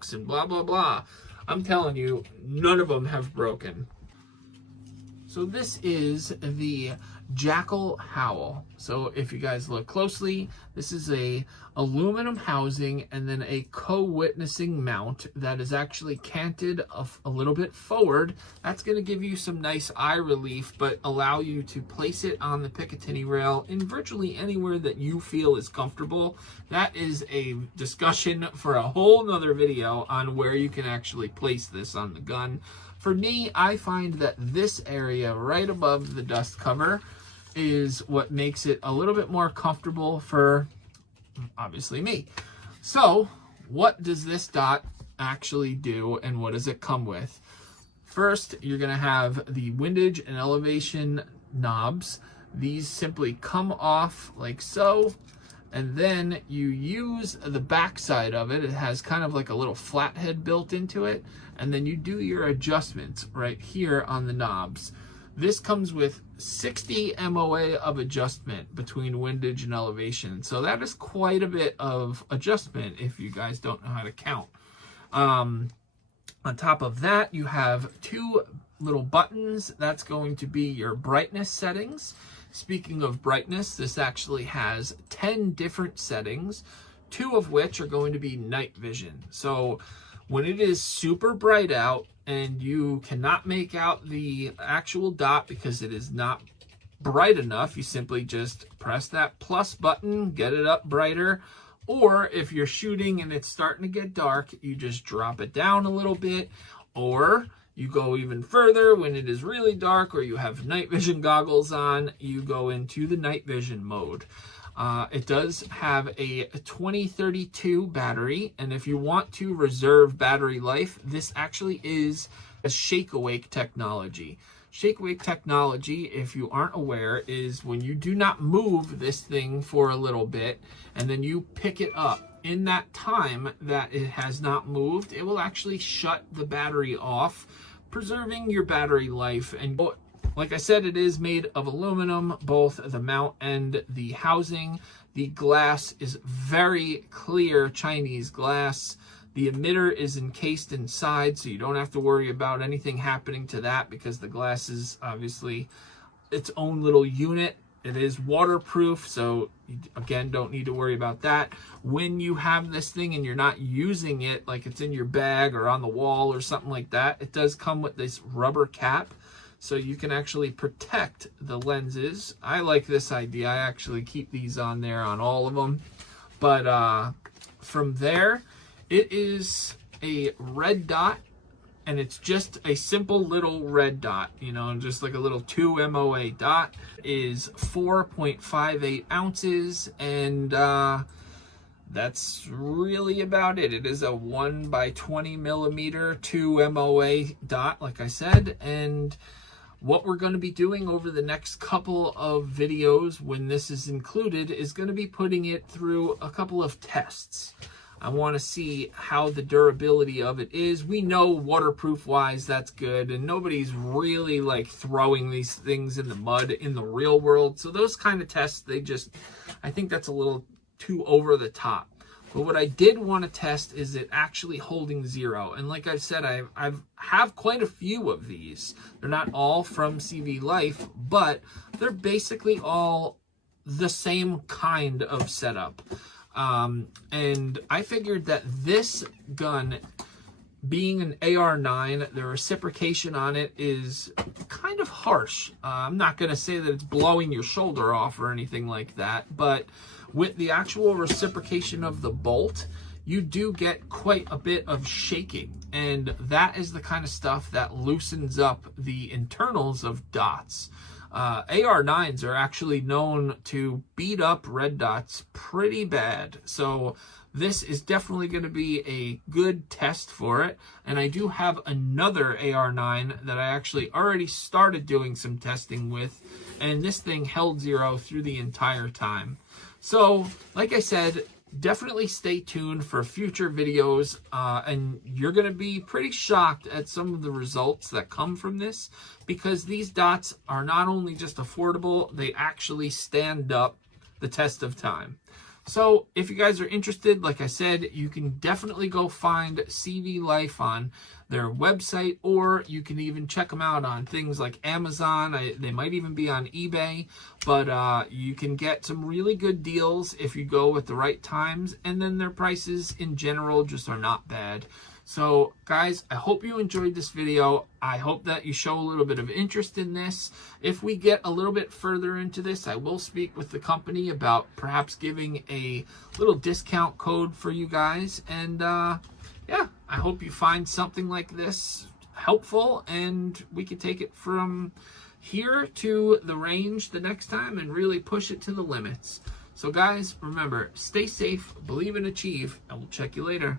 bucks and blah, blah, blah. I'm telling you, none of them have broken. So this is the Jackal Howl. So if you guys look closely, this is a aluminum housing and then a co-witnessing mount that is actually canted a little bit forward. That's going to give you some nice eye relief, but allow you to place it on the Picatinny rail in virtually anywhere that you feel is comfortable. That is a discussion for a whole nother video on where you can actually place this on the gun. For me, I find that this area right above the dust cover is what makes it a little bit more comfortable for, obviously, me. So, what does this dot actually do and what does it come with? First, you're going to have the windage and elevation knobs. These simply come off like so, and then you use the back side of it. It has kind of like a little flathead built into it, and then you do your adjustments right here on the knobs. This comes with 60 MOA of adjustment between windage and elevation. So that is quite a bit of adjustment if you guys don't know how to count. On top of that, you have two little buttons. That's going to be your brightness settings. Speaking of brightness, this actually has 10 different settings, 2 of which are going to be night vision. So when it is super bright out and you cannot make out the actual dot because it is not bright enough, you simply just press that plus button, get it up brighter. Or if you're shooting and it's starting to get dark, you just drop it down a little bit. Or you go even further when it is really dark or you have night vision goggles on, you go into the night vision mode. It does have a 2032 battery, and if you want to reserve battery life, this actually is a shake awake technology. Shake awake technology, if you aren't aware, is when you do not move this thing for a little bit and then you pick it up. In that time that it has not moved, it will actually shut the battery off, preserving your battery life. And like I said, it is made of aluminum, both the mount and the housing. The glass is very clear Chinese glass. The emitter is encased inside, so you don't have to worry about anything happening to that because the glass is obviously its own little unit. It is waterproof, so you, again, don't need to worry about that. When you have this thing and you're not using it, like it's in your bag or on the wall or something like that, it does come with this rubber cap, so you can actually protect the lenses. I like this idea. I actually keep these on there on all of them. But from there, it is a red dot, and it's just a simple little red dot, you know, just like a little 2 MOA dot. Is 4.58 ounces, and that's really about it. It is a 1 by 20 millimeter 2 MOA dot, like I said, and what we're going to be doing over the next couple of videos when this is included is going to be putting it through a couple of tests. I want to see how the durability of it is. We know waterproof wise that's good, and nobody's really like throwing these things in the mud in the real world. So those kind of tests, I think that's a little too over the top. But what I did want to test is it actually holding 0. And like I said, I have quite a few of these. They're not all from Cvlife, but they're basically all the same kind of setup. And I figured that this gun, being an AR-9, the reciprocation on it is kind of harsh. I'm not going to say that it's blowing your shoulder off or anything like that, but with the actual reciprocation of the bolt, you do get quite a bit of shaking, and that is the kind of stuff that loosens up the internals of dots. AR-9s are actually known to beat up red dots pretty bad, so this is definitely going to be a good test for it. And I do have another AR-9 that I actually already started doing some testing with, and this thing held 0 through the entire time. So, like I said, definitely stay tuned for future videos, and you're going to be pretty shocked at some of the results that come from this, because these dots are not only just affordable, they actually stand up the test of time. So if you guys are interested, like I said, you can definitely go find Cvlife on their website, or you can even check them out on things like Amazon. They might even be on eBay, but you can get some really good deals if you go at the right times, and then their prices in general just are not bad. So guys, I hope you enjoyed this video. I hope that you show a little bit of interest in this. If we get a little bit further into this, I will speak with the company about perhaps giving a little discount code for you guys. And yeah, I hope you find something like this helpful, and we can take it from here to the range the next time and really push it to the limits. So guys, remember, stay safe, believe and achieve, and we'll check you later.